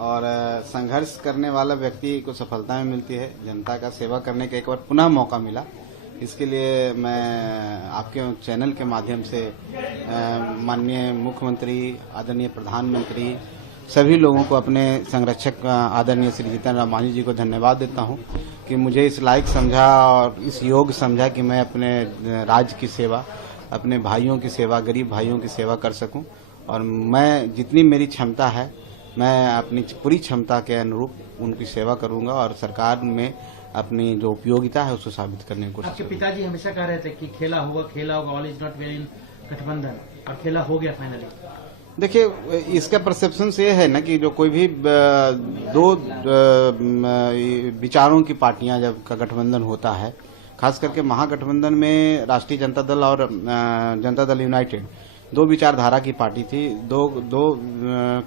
और संघर्ष करने वाला व्यक्ति को सफलता में मिलती है। जनता का सेवा करने का एक बार पुनः मौका मिला, इसके लिए मैं आपके चैनल के माध्यम से माननीय मुख्यमंत्री, आदरणीय प्रधानमंत्री, सभी लोगों को, अपने संरक्षक आदरणीय श्री जीतन राम मांझी जी को धन्यवाद देता हूं कि मुझे इस लायक समझा और इस योग्य समझा कि मैं अपने राज्य की सेवा, अपने भाइयों की सेवा, गरीब भाइयों की सेवा कर सकूं। और मैं जितनी मेरी क्षमता है, मैं अपनी पूरी क्षमता के अनुरूप उनकी सेवा करूंगा और सरकार में अपनी जो उपयोगिता है उसको साबित करने की कोशिश। आपके पिताजी हमेशा कह रहे थे कि खेला होगा, all is not well in गठबंधन, और खेला हो गया फाइनली। देखिए, इसका परसेप्शन से है ना कि जो कोई भी दो विचारों की पार्टियां जब का गठबंधन होता है, खास करके महागठबंधन में राष्ट्रीय जनता दल और जनता दल यूनाइटेड दो विचारधारा की पार्टी थी, दो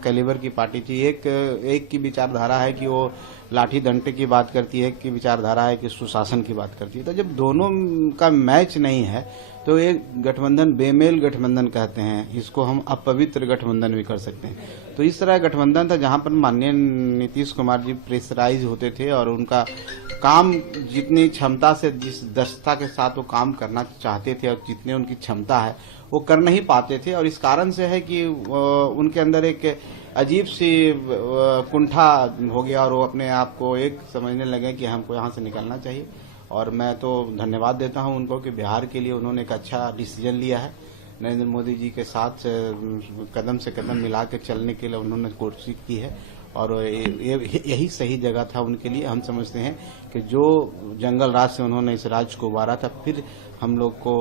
कैलिबर की पार्टी थी। एक की विचारधारा है कि वो लाठी डंडे की बात करती है, एक की विचारधारा है कि सुशासन की बात करती है। तो जब दोनों का मैच नहीं है तो एक गठबंधन बेमेल गठबंधन कहते हैं, इसको हम अपवित्र गठबंधन भी कर सकते हैं। तो इस तरह गठबंधन था जहां पर माननीय नीतीश कुमार जी प्रेशराइज होते थे और उनका काम जितनी क्षमता से, जिस दक्षता के साथ वो काम करना चाहते थे और जितनी उनकी क्षमता है वो कर नहीं पाते थे। और इस कारण से है कि उनके अंदर एक अजीब सी कुंठा हो गया और वो अपने आप को एक समझने लगे कि हमको यहाँ से निकलना चाहिए। और मैं तो धन्यवाद देता हूँ उनको कि बिहार के लिए उन्होंने एक अच्छा डिसीजन लिया है। नरेंद्र मोदी जी के साथ कदम से कदम मिला के चलने के लिए उन्होंने कोशिश की है और यही सही जगह था उनके लिए। हम समझते हैं कि जो जंगल राज से उन्होंने इस राज्य को उबारा था, फिर हम लोग को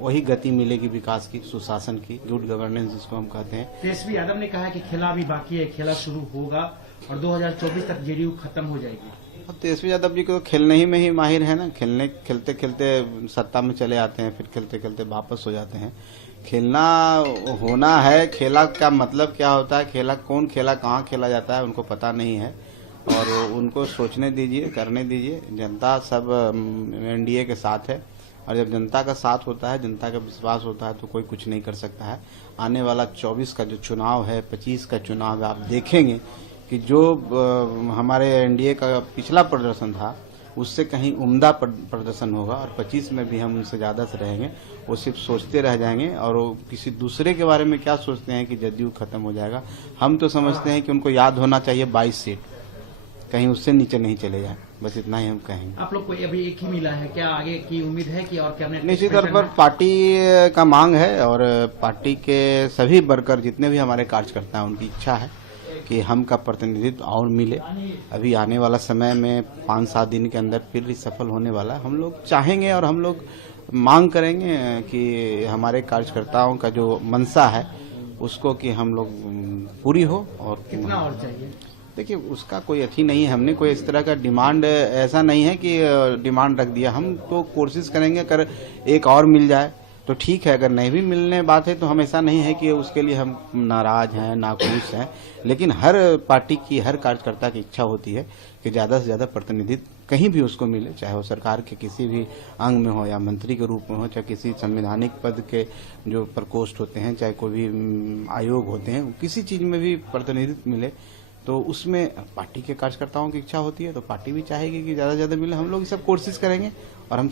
वही गति मिलेगी विकास की, सुशासन की, गुड गवर्नेंस जिसको हम कहते हैं। तेजस्वी यादव ने कहा है कि खेला अभी बाकी है, खेला शुरू होगा और 2024 तक जेडीयू खत्म हो जाएगी। तेजस्वी यादव जी को खेलने ही में ही माहिर है ना, खेलते खेलते सत्ता में चले आते हैं, फिर खेलते खेलते वापस हो जाते हैं। खेलना होना है, खेला का मतलब क्या होता है, खेला कौन खेला, कहाँ खेला जाता है, उनको पता नहीं है और उनको सोचने दीजिए, करने दीजिए। जनता सब एनडीए के साथ है और जब जनता का साथ होता है, जनता का विश्वास होता है तो कोई कुछ नहीं कर सकता है। आने वाला 24 का जो चुनाव है, 25 का चुनाव है, आप देखेंगे कि जो हमारे एनडीए का पिछला प्रदर्शन था उससे कहीं उम्दा प्रदर्शन होगा और 25 में भी हम उनसे ज्यादा से रहेंगे। वो सिर्फ सोचते रह जाएंगे और वो किसी दूसरे के बारे में क्या सोचते हैं कि जदयू खत्म हो जाएगा। हम तो समझते हैं कि उनको याद होना चाहिए 22 सीट, कहीं उससे नीचे नहीं चले जाए, बस इतना ही हम कहेंगे। आप लोग को अभी एक ही मिला है, क्या आगे की उम्मीद है कि और क्या? निश्चित तौर पर पार्टी का मांग है और पार्टी के सभी वर्कर जितने भी हमारे कार्यकर्ता हैं उनकी इच्छा है कि हम का प्रतिनिधित्व और मिले। अभी आने वाला समय में 5-7 दिन के अंदर फिर सफल होने वाला है। हम लोग चाहेंगे और हम लोग मांग करेंगे कि हमारे कार्यकर्ताओं का जो मंशा है उसको कि हम लोग पूरी हो। और कितना और चाहिए? देखिए, उसका कोई अथी नहीं है, हमने कोई इस तरह का डिमांड, ऐसा नहीं है कि डिमांड रख दिया। हम तो कोशिश करेंगे अगर एक और मिल जाए तो ठीक है, अगर नहीं भी मिलने बात है तो हम ऐसा नहीं है कि उसके लिए हम नाराज हैं, नाखुश हैं। लेकिन हर पार्टी की, हर कार्यकर्ता की इच्छा होती है कि ज्यादा से ज्यादा प्रतिनिधित्व कहीं भी उसको मिले, चाहे वो सरकार के किसी भी अंग में हो या मंत्री के रूप में हो, चाहे किसी संवैधानिक पद के जो प्रकोष्ठ होते हैं, चाहे कोई भी आयोग होते हैं, किसी चीज में भी प्रतिनिधित्व मिले तो उसमें पार्टी के कार्यकर्ताओं की इच्छा होती है तो पार्टी भी चाहेगी कि ज्यादा से ज्यादा मिले। हम लोग सब कोशिश करेंगे और हम